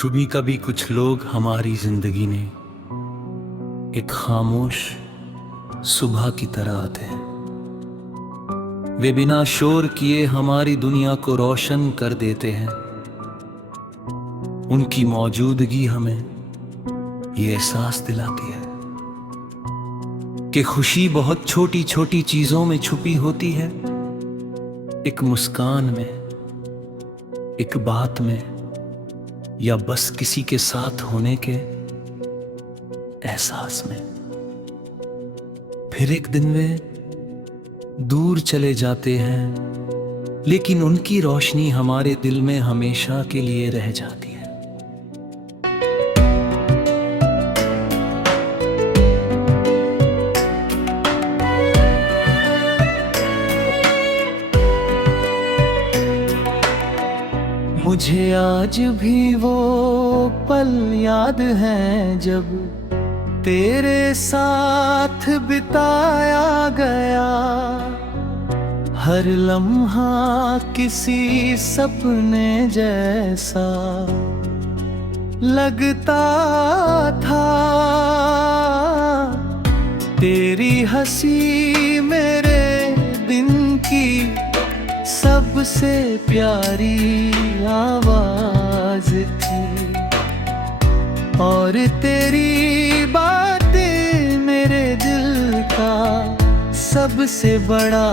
कभी कभी कुछ लोग हमारी जिंदगी में एक खामोश सुबह की तरह आते हैं। वे बिना शोर किए हमारी दुनिया को रोशन कर देते हैं। उनकी मौजूदगी हमें ये एहसास दिलाती है कि खुशी बहुत छोटी छोटी चीजों में छुपी होती है। एक मुस्कान में, एक बात में, या बस किसी के साथ होने के एहसास में। फिर एक दिन वे दूर चले जाते हैं, लेकिन उनकी रोशनी हमारे दिल में हमेशा के लिए रह जाती है। मुझे आज भी वो पल याद हैं जब तेरे साथ बिताया गया। हर लम्हा किसी सपने जैसा लगता था। तेरी हंसी मेरे दिन की सबसे प्यारी आवाज थी, और तेरी बातें मेरे दिल का सबसे बड़ा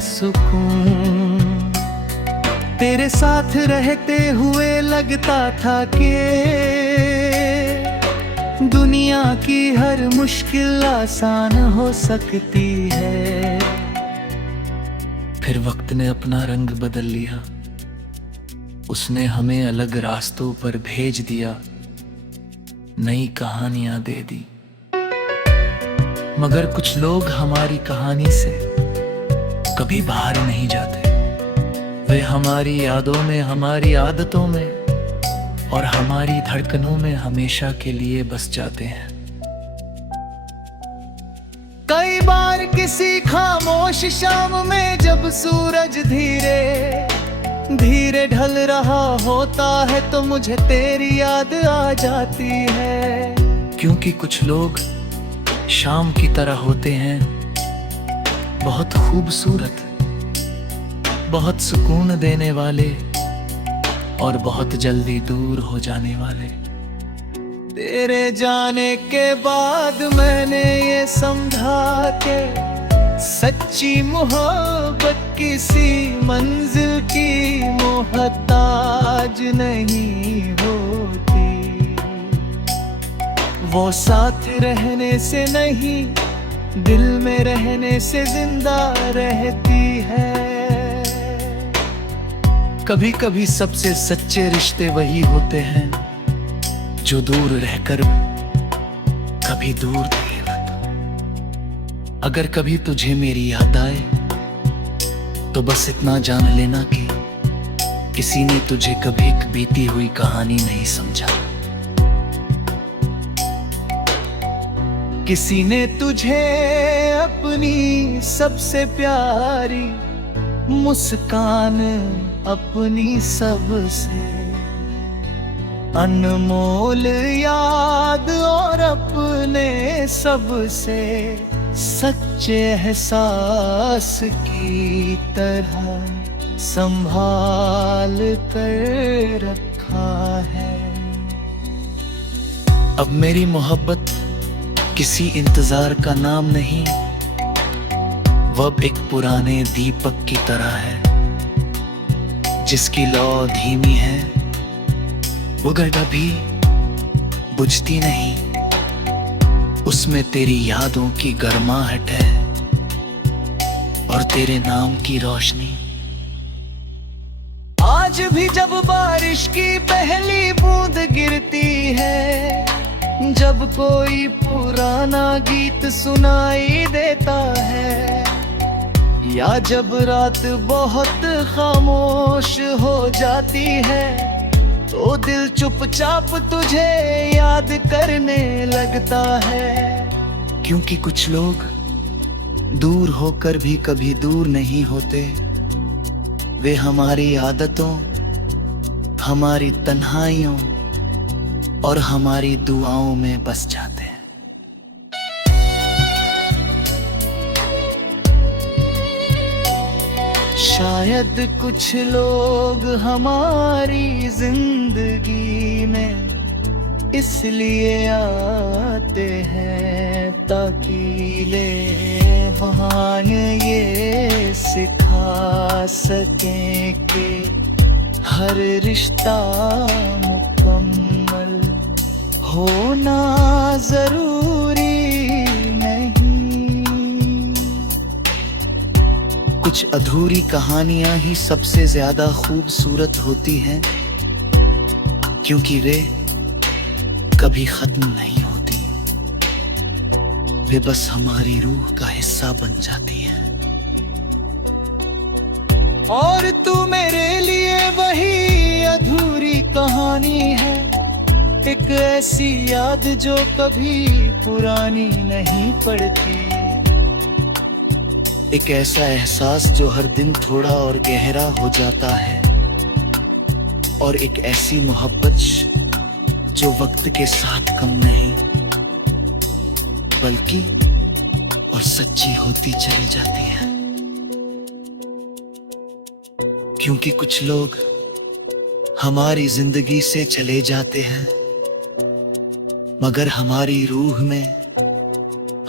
सुकून। तेरे साथ रहते हुए लगता था कि दुनिया की हर मुश्किल आसान हो सकती है। फिर वक्त ने अपना रंग बदल लिया, उसने हमें अलग रास्तों पर भेज दिया, नई कहानियां दे दी। मगर कुछ लोग हमारी कहानी से कभी बाहर नहीं जाते। वे हमारी यादों में, हमारी आदतों में और हमारी धड़कनों में हमेशा के लिए बस जाते हैं। कई बार किसी खामोश शाम में जब सूरज धीरे धीरे ढल रहा होता है, तो मुझे तेरी याद आ जाती है। क्योंकि कुछ लोग शाम की तरह होते हैं, बहुत खूबसूरत, बहुत सुकून देने वाले और बहुत जल्दी दूर हो जाने वाले। तेरे जाने के बाद मैंने ये समझा के सच्ची मोहब्बत किसी मंजिल की मोहताज नहीं होती। वो साथ रहने से नहीं, दिल में रहने से जिंदा रहती है। कभी कभी सबसे सच्चे रिश्ते वही होते हैं जो दूर रहकर कभी दूर थे। अगर कभी तुझे मेरी याद आए तो बस इतना जान लेना कि किसी ने तुझे कभी एक बीती हुई कहानी नहीं समझा। किसी ने तुझे अपनी सबसे प्यारी मुस्कान, अपनी सबसे अनमोल याद और अपने सबसे सच्चे एहसास की तरह संभाल कर रखा है। अब मेरी मोहब्बत किसी इंतजार का नाम नहीं, वह अब एक पुराने दीपक की तरह है जिसकी लौ धीमी है, वो कभी बुझती नहीं। उसमें तेरी यादों की गर्माहट है और तेरे नाम की रोशनी। आज भी जब बारिश की पहली बूंद गिरती है, जब कोई पुराना गीत सुनाई देता है, या जब रात बहुत खामोश हो जाती है, तो दिल चुपचाप तुझे याद करने लगता है। क्योंकि कुछ लोग दूर होकर भी कभी दूर नहीं होते। वे हमारी आदतों, हमारी तन्हाइयों और हमारी दुआओं में बस जाते हैं। शायद कुछ लोग हमारी जिंदगी में इसलिए आते हैं ताकि लेहान ये सिखा सकें कि हर रिश्ता मुकम्मल होना जरूरी नहीं। कुछ अधूरी कहानियां ही सबसे ज्यादा खूबसूरत होती हैं, क्योंकि वे कभी खत्म नहीं होती। वे बस हमारी रूह का हिस्सा बन जाती है। और तू मेरे लिए वही अधूरी कहानी है, एक ऐसी याद जो कभी पुरानी नहीं पड़ती, एक ऐसा एहसास जो हर दिन थोड़ा और गहरा हो जाता है, और एक ऐसी मोहब्बत जो वक्त के साथ कम नहीं बल्कि और सच्ची होती चली जाती है। क्योंकि कुछ लोग हमारी जिंदगी से चले जाते हैं, मगर हमारी रूह में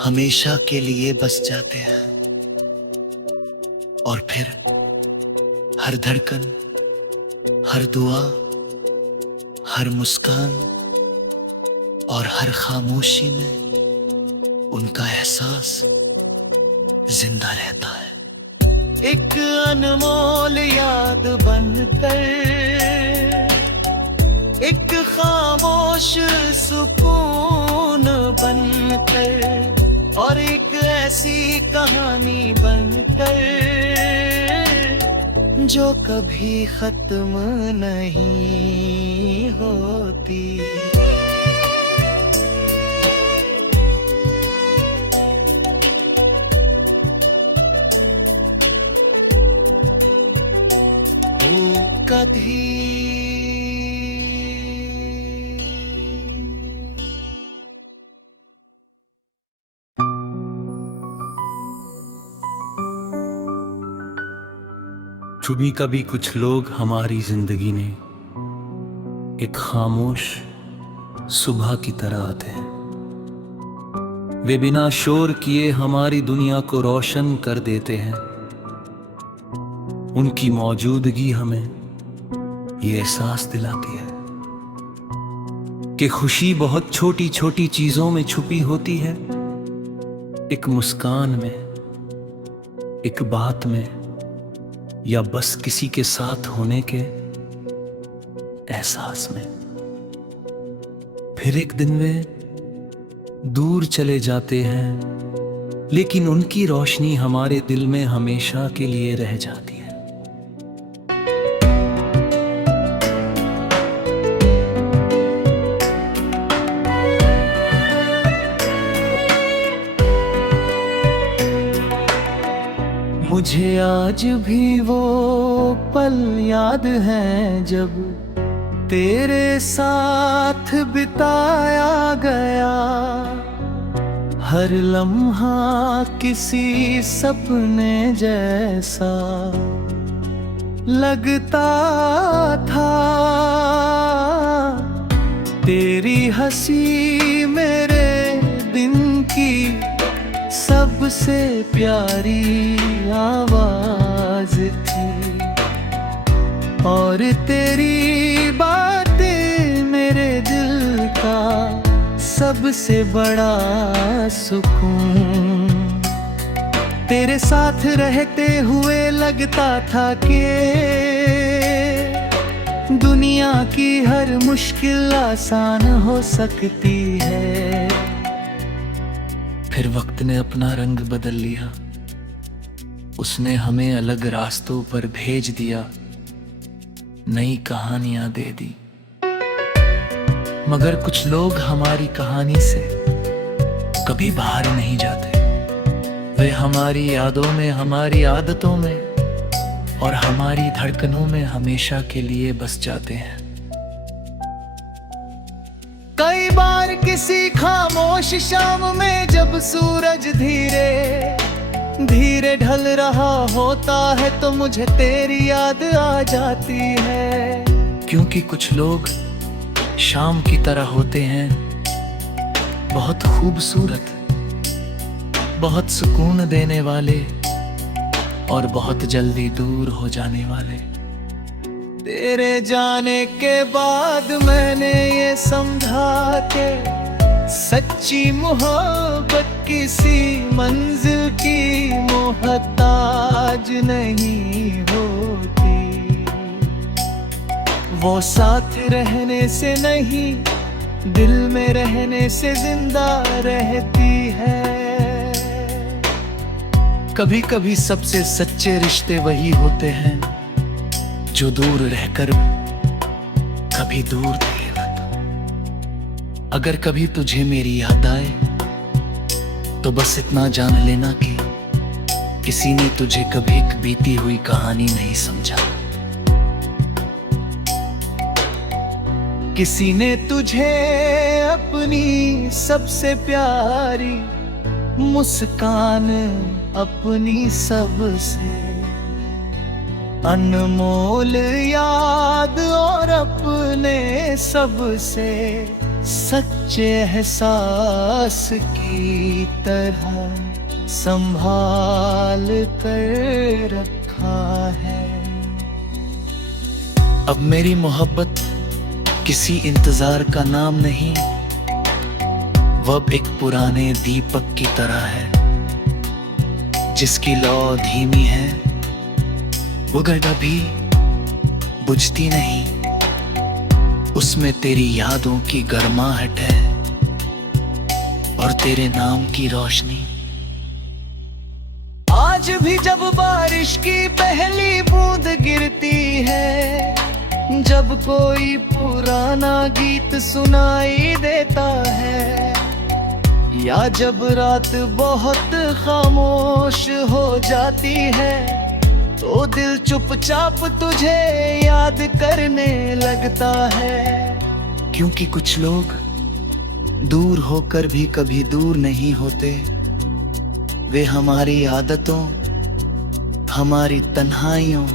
हमेशा के लिए बस जाते हैं। और फिर हर धड़कन, हर दुआ, हर मुस्कान और हर खामोशी में उनका एहसास जिंदा रहता है, एक अनमोल याद बनकर, एक खामोश सुकून बनकर, और एक ऐसी कहानी बनकर जो कभी खत्म नहीं होती। कभी कभी कुछ लोग हमारी जिंदगी में एक खामोश सुबह की तरह आते हैं। वे बिना शोर किए हमारी दुनिया को रोशन कर देते हैं। उनकी मौजूदगी हमें ये एहसास दिलाती है कि खुशी बहुत छोटी छोटी चीजों में छुपी होती है, एक मुस्कान में, एक बात में, या बस किसी के साथ होने के एहसास में। फिर एक दिन वे दूर चले जाते हैं, लेकिन उनकी रोशनी हमारे दिल में हमेशा के लिए रह जाती है। मुझे आज भी वो पल याद है जब तेरे साथ बिताया गया, हर लम्हा किसी सपने जैसा लगता था। तेरी हंसी मेरे दिन की सबसे प्यारी आवाज थी, और तेरी बातें मेरे दिल का सबसे बड़ा सुकून। तेरे साथ रहते हुए लगता था कि दुनिया की हर मुश्किल आसान हो सकती है। फिर वक्त ने अपना रंग बदल लिया, उसने हमें अलग रास्तों पर भेज दिया, नई कहानियां दे दी। मगर कुछ लोग हमारी कहानी से कभी बाहर नहीं जाते। वे हमारी यादों में, हमारी आदतों में और हमारी धड़कनों में हमेशा के लिए बस जाते हैं। किसी खामोश शाम में जब सूरज धीरे धीरे ढल रहा होता है तो मुझे तेरी याद आ जाती है। क्योंकि कुछ लोग शाम की तरह होते हैं, बहुत खूबसूरत, बहुत सुकून देने वाले और बहुत जल्दी दूर हो जाने वाले। तेरे जाने के बाद मैंने ये समझा के सच्ची मोहब्बत किसी मंजिल की मोहताज नहीं होती। वो साथ रहने से नहीं, दिल में रहने से जिंदा रहती है। कभी कभी सबसे सच्चे रिश्ते वही होते हैं जो दूर रहकर कभी दूर नहीं रहता। अगर कभी तुझे मेरी याद आए तो बस इतना जान लेना कि किसी ने तुझे कभी एक बीती हुई कहानी नहीं समझा। किसी ने तुझे अपनी सबसे प्यारी मुस्कान, अपनी सबसे अनमोल याद और अपने सबसे सच्चे एहसास की तरह संभाल कर रखा है। अब मेरी मोहब्बत किसी इंतजार का नाम नहीं, वह अब एक पुराने दीपक की तरह है जिसकी लौ धीमी है, वो कभी बुझती नहीं। उसमें तेरी यादों की गर्माहट है और तेरे नाम की रोशनी। आज भी जब बारिश की पहली बूंद गिरती है, जब कोई पुराना गीत सुनाई देता है, या जब रात बहुत खामोश हो जाती है, तो दिल चुपचाप तुझे याद करने लगता है। क्योंकि कुछ लोग दूर होकर भी कभी दूर नहीं होते। वे हमारी आदतों, हमारी तन्हाइयों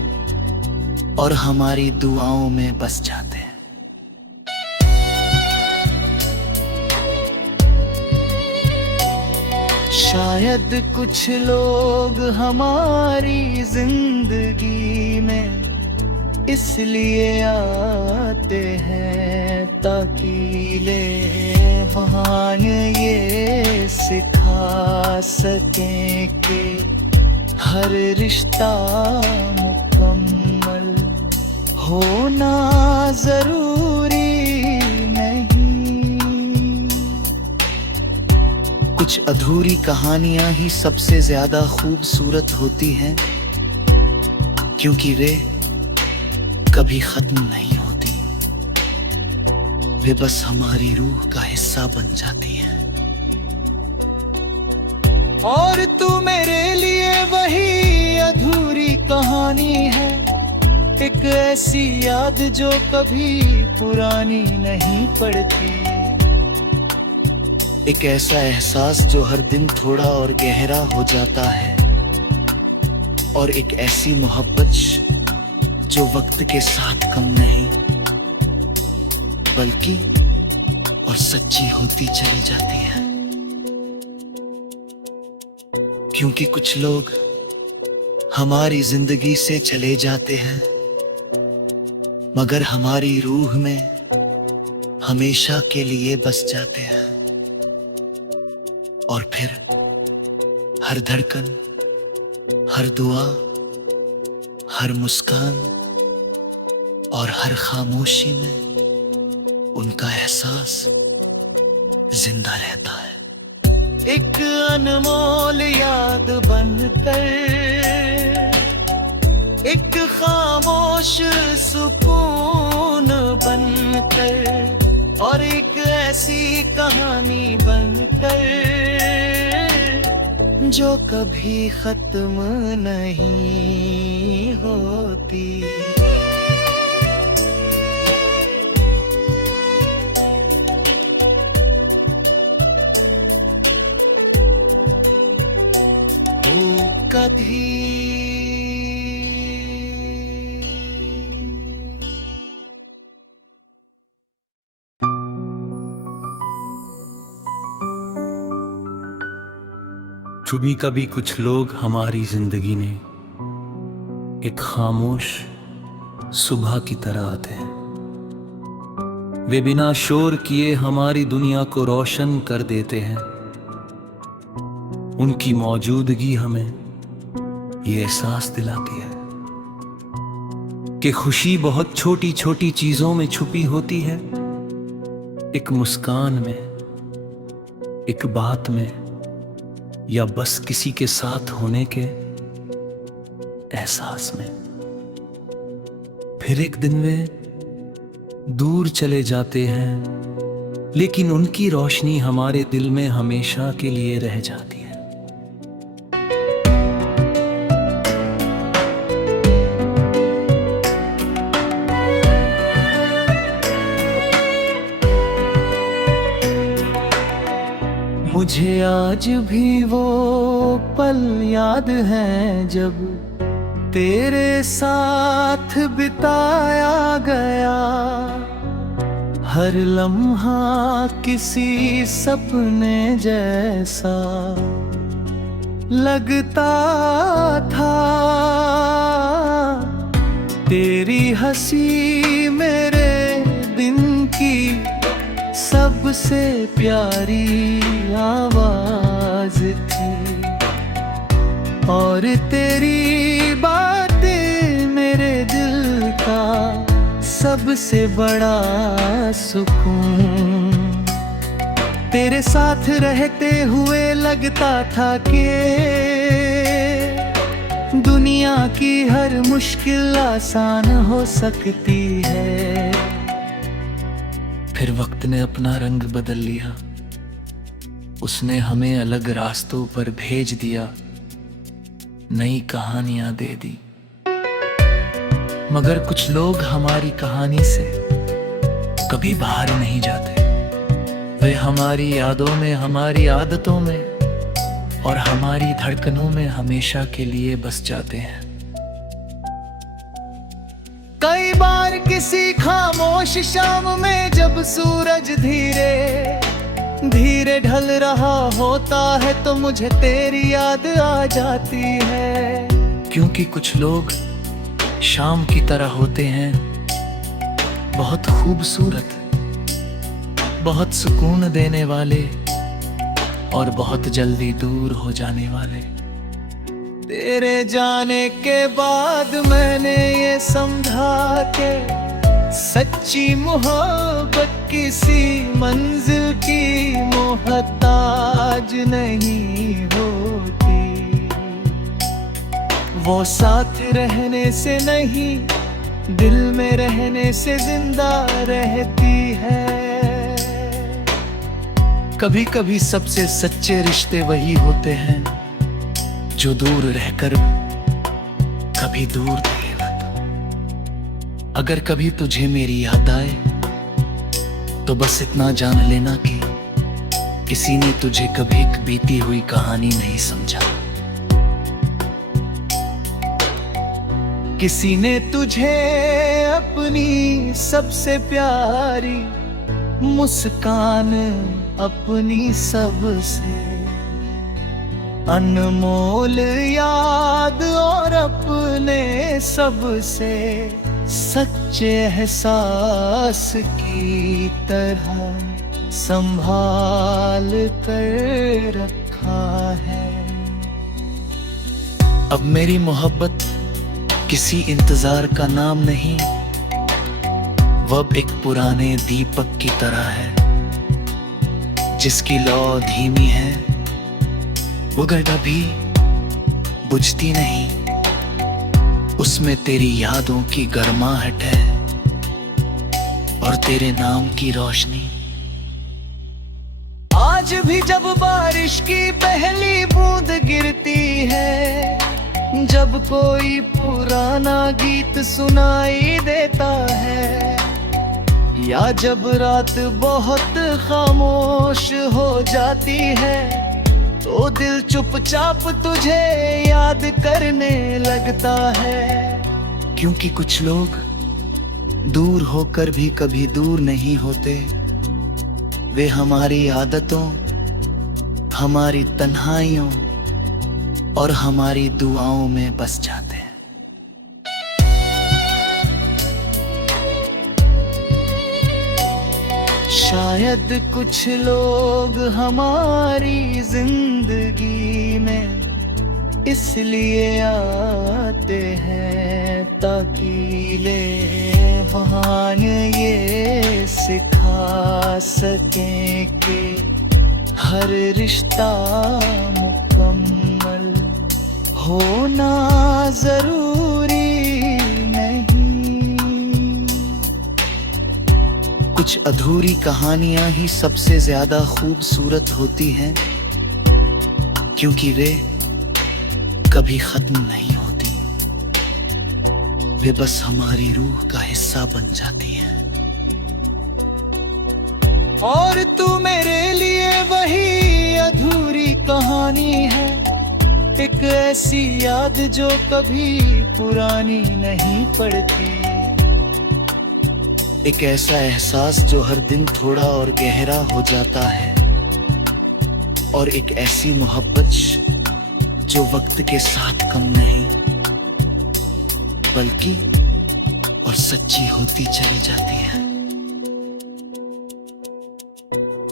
और हमारी दुआओं में बस जाते हैं। शायद कुछ लोग हमारी जिंदगी में इसलिए आते हैं ताकि ले बहाने ये सिखा सकें कि हर रिश्ता मुकम्मल होना जरूरी नहीं। कुछ अधूरी कहानियां ही सबसे ज्यादा खूबसूरत होती हैं, क्योंकि वे कभी खत्म नहीं होती। वे बस हमारी रूह का हिस्सा बन जाती हैं। और तू मेरे लिए वही अधूरी कहानी है, एक ऐसी याद जो कभी पुरानी नहीं पड़ती। एक ऐसा एहसास जो हर दिन थोड़ा और गहरा हो जाता है, और एक ऐसी मोहब्बत जो वक्त के साथ कम नहीं बल्कि और सच्ची होती चली जाती है। क्योंकि कुछ लोग हमारी जिंदगी से चले जाते हैं, मगर हमारी रूह में हमेशा के लिए बस जाते हैं। और फिर हर धड़कन, हर दुआ, हर मुस्कान और हर खामोशी में उनका एहसास जिंदा रहता है। एक अनमोल याद बनकर, एक खामोश सुकून बनकर, और एक ऐसी कहानी बनकर जो कभी खत्म नहीं होती। कधी कभी कभी कुछ लोग हमारी जिंदगी में एक खामोश सुबह की तरह आते हैं। वे बिना शोर किए हमारी दुनिया को रोशन कर देते हैं। उनकी मौजूदगी हमें ये एहसास दिलाती है कि खुशी बहुत छोटी छोटी चीजों में छुपी होती है। एक मुस्कान में, एक बात में, या बस किसी के साथ होने के एहसास में। फिर एक दिन वे दूर चले जाते हैं, लेकिन उनकी रोशनी हमारे दिल में हमेशा के लिए रह जाती है। मुझे आज भी वो पल याद है जब तेरे साथ बिताया गया। हर लम्हा किसी सपने जैसा लगता था। तेरी हंसी मेरे दिन की सबसे प्यारी आवाज थी, और तेरी बातें मेरे दिल का सबसे बड़ा सुकून। तेरे साथ रहते हुए लगता था कि दुनिया की हर मुश्किल आसान हो सकती है। फिर वक्त ने अपना रंग बदल लिया, उसने हमें अलग रास्तों पर भेज दिया, नई कहानियां दे दी। मगर कुछ लोग हमारी कहानी से कभी बाहर नहीं जाते। वे हमारी यादों में, हमारी आदतों में और हमारी धड़कनों में हमेशा के लिए बस जाते हैं। कई बार किसी खामोश शाम में जब सूरज धीरे धीरे ढल रहा होता है तो मुझे तेरी याद आ जाती है। क्योंकि कुछ लोग शाम की तरह होते हैं, बहुत खूबसूरत, बहुत सुकून देने वाले और बहुत जल्दी दूर हो जाने वाले। तेरे जाने के बाद मैंने ये समझा के सच्ची मोहब्बत किसी मंजिल की मोहताज नहीं होती। वो साथ रहने से नहीं, दिल में रहने से जिंदा रहती है। कभी कभी सबसे सच्चे रिश्ते वही होते हैं जो दूर रहकर कभी दूर थे। अगर कभी तुझे मेरी याद आए तो बस इतना जान लेना कि किसी ने तुझे कभी बीती हुई कहानी नहीं समझा। किसी ने तुझे अपनी सबसे प्यारी मुस्कान, अपनी सबसे अनमोल याद और अपने सबसे सच्चे एहसास की तरह संभाल कर रखा है। अब मेरी मोहब्बत किसी इंतजार का नाम नहीं, वह एक पुराने दीपक की तरह है जिसकी लौ धीमी है, वो कभी बुझती नहीं। उसमें तेरी यादों की गर्माहट है और तेरे नाम की रोशनी। आज भी जब बारिश की पहली बूंद गिरती है, जब कोई पुराना गीत सुनाई देता है, या जब रात बहुत खामोश हो जाती है, तो दिल चुपचाप तुझे याद करने लगता है। क्योंकि कुछ लोग दूर होकर भी कभी दूर नहीं होते, वे हमारी आदतों, हमारी तन्हाइयों और हमारी दुआओं में बस जाते हैं। शायद कुछ लोग हमारी जिंदगी में इसलिए आते हैं ताकि ले बहाने ये सिखा सकें कि हर रिश्ता मुकम्मल होना जरूरी नहीं। कुछ अधूरी कहानियां ही सबसे ज्यादा खूबसूरत होती हैं, क्योंकि वे कभी खत्म नहीं होती, वे बस हमारी रूह का हिस्सा बन जाती हैं। और तू मेरे लिए वही अधूरी कहानी है, एक ऐसी याद जो कभी पुरानी नहीं पड़ती, एक ऐसा एहसास जो हर दिन थोड़ा और गहरा हो जाता है, और एक ऐसी मोहब्बत जो वक्त के साथ कम नहीं बल्कि और सच्ची होती चली जाती है।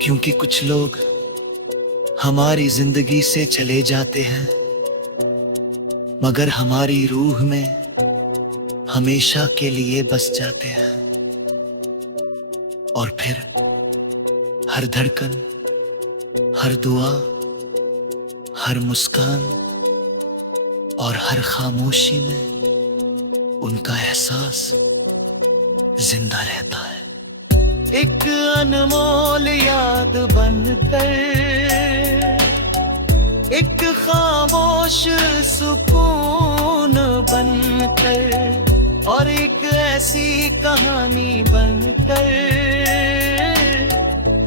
क्योंकि कुछ लोग हमारी जिंदगी से चले जाते हैं, मगर हमारी रूह में हमेशा के लिए बस जाते हैं। और फिर हर धड़कन, हर दुआ, हर मुस्कान और हर खामोशी में उनका एहसास जिंदा रहता है। एक अनमोल याद बनकर, एक खामोश सुकून बनकर, और एक ऐसी कहानी बनकर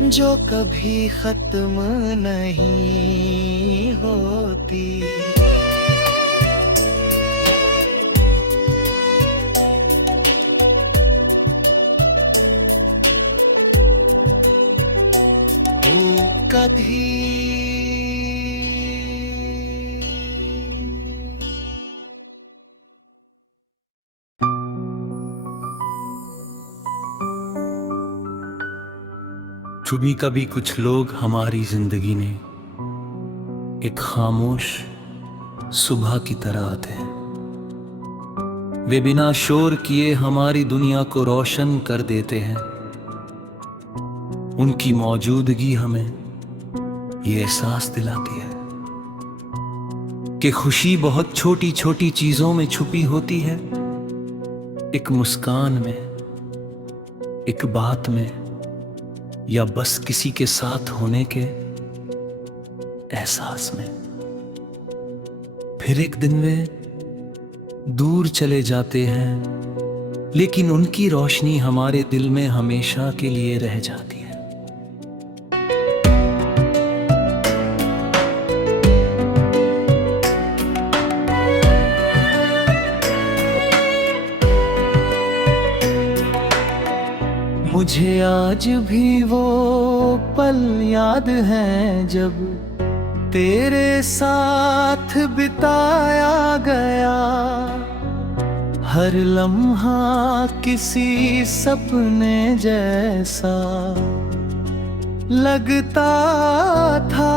जो कभी खत्म नहीं होती। कभी कभी कुछ लोग हमारी जिंदगी में एक खामोश सुबह की तरह आते हैं। वे बिना शोर किए हमारी दुनिया को रोशन कर देते हैं। उनकी मौजूदगी हमें ये एहसास दिलाती है कि खुशी बहुत छोटी छोटी चीजों में छुपी होती है, एक मुस्कान में, एक बात में, या बस किसी के साथ होने के एहसास में। फिर एक दिन वे दूर चले जाते हैं, लेकिन उनकी रोशनी हमारे दिल में हमेशा के लिए रह जाती है। मुझे आज भी वो पल याद हैं जब तेरे साथ बिताया गया, हर लम्हा किसी सपने जैसा लगता था।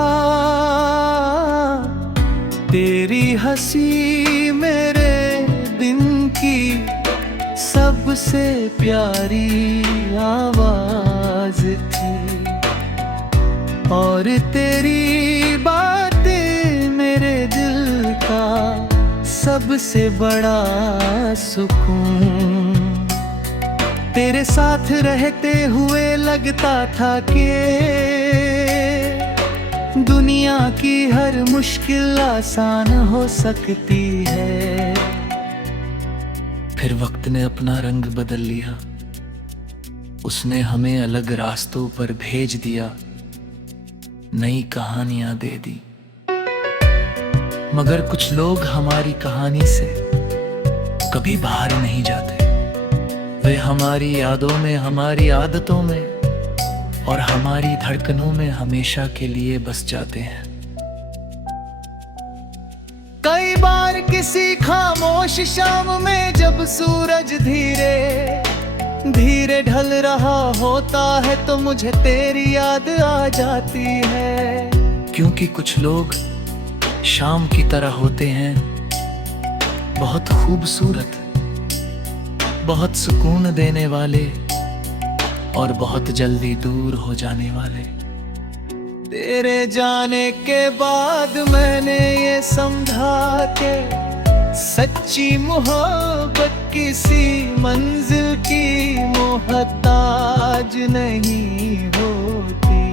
तेरी हंसी मेरे दिन की सबसे प्यारी आवाज थी, और तेरी बातें मेरे दिल का सबसे बड़ा सुकून। तेरे साथ रहते हुए लगता था कि दुनिया की हर मुश्किल आसान हो सकती है। फिर वक्त ने अपना रंग बदल लिया, उसने हमें अलग रास्तों पर भेज दिया, नई कहानियां दे दी, मगर कुछ लोग हमारी कहानी से कभी बाहर नहीं जाते। वे हमारी यादों में, हमारी आदतों में और हमारी धड़कनों में हमेशा के लिए बस जाते हैं। कई बार किसी खामोश शाम में जब सूरज धीरे धीरे ढल रहा होता है तो मुझे तेरी याद आ जाती है। क्योंकि कुछ लोग शाम की तरह होते हैं, बहुत खूबसूरत, बहुत सुकून देने वाले और बहुत जल्दी दूर हो जाने वाले। तेरे जाने के बाद मैंने ये समझा के सच्ची मोहब्बत किसी मंजिल की मोहताज नहीं होती।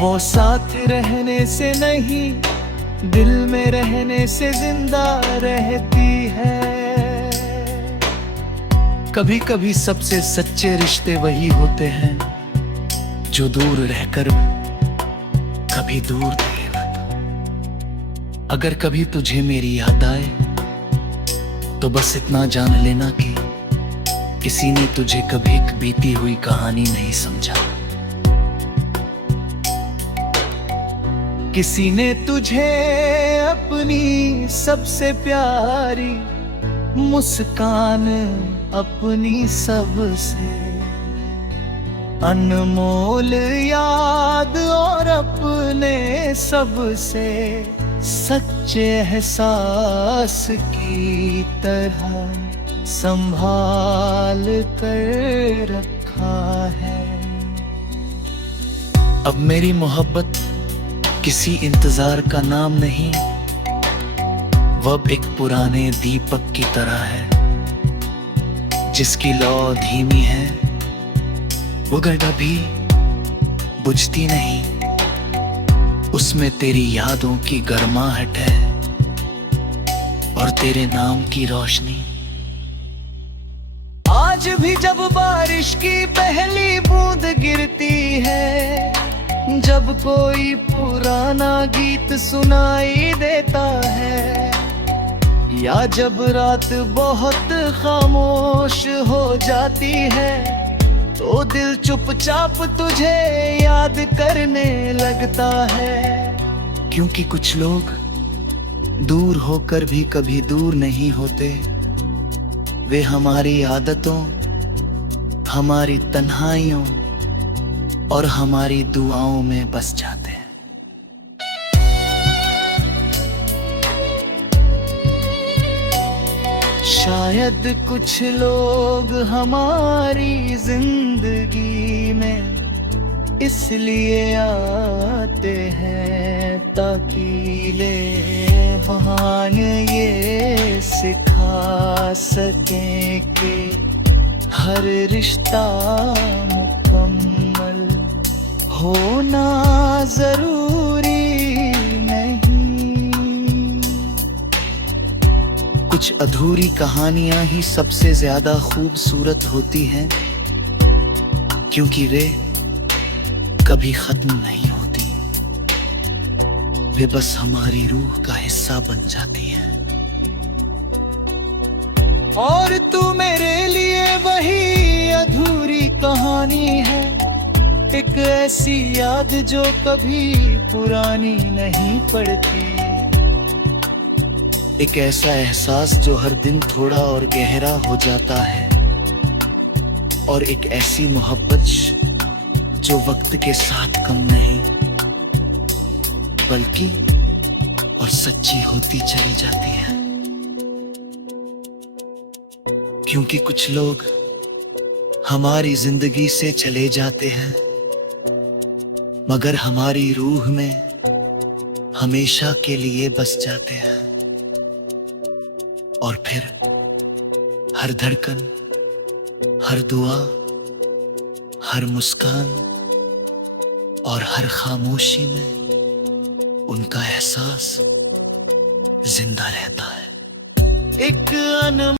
वो साथ रहने से नहीं, दिल में रहने से जिंदा रहती है। कभी कभी सबसे सच्चे रिश्ते वही होते हैं जो दूर रहकर कभी दूर थे। अगर कभी तुझे मेरी याद आए तो बस इतना जान लेना कि किसी ने तुझे कभी एक बीती हुई कहानी नहीं समझा। किसी ने तुझे अपनी सबसे प्यारी मुस्कान, अपनी सबसे अनमोल याद और अपने सबसे सच्चे एहसास की तरह संभाल कर रखा है। अब मेरी मोहब्बत किसी इंतजार का नाम नहीं, वह एक पुराने दीपक की तरह है जिसकी लौ धीमी है, वो कभी बुझती नहीं। उसमें तेरी यादों की गर्माहट है और तेरे नाम की रोशनी। आज भी जब बारिश की पहली बूंद गिरती है, जब कोई पुराना गीत सुनाई देता है, या जब रात बहुत खामोश हो जाती है, तो दिल चुपचाप तुझे याद करने लगता है। क्योंकि कुछ लोग दूर होकर भी कभी दूर नहीं होते। वे हमारी आदतों, हमारी तन्हाइयों और हमारी दुआओं में बस जाते हैं। शायद कुछ लोग हमारी जिंदगी में इसलिए आते हैं ताकि ले बहान ये सिखा सकें कि हर रिश्ता मुकम्मल होना जरूरी नहीं। कुछ अधूरी कहानियां ही सबसे ज्यादा खूबसूरत होती हैं, क्योंकि वे कभी खत्म नहीं होती। वे बस हमारी रूह का हिस्सा बन जाती हैं। और तू मेरे लिए वही अधूरी कहानी है, एक ऐसी याद जो कभी पुरानी नहीं पड़ती। एक ऐसा एहसास जो हर दिन थोड़ा और गहरा हो जाता है, और एक ऐसी मोहब्बत जो वक्त के साथ कम नहीं बल्कि और सच्ची होती चली जाती है। क्योंकि कुछ लोग हमारी जिंदगी से चले जाते हैं, मगर हमारी रूह में हमेशा के लिए बस जाते हैं। और फिर हर धड़कन, हर दुआ, हर मुस्कान और हर खामोशी में उनका एहसास जिंदा रहता है। एक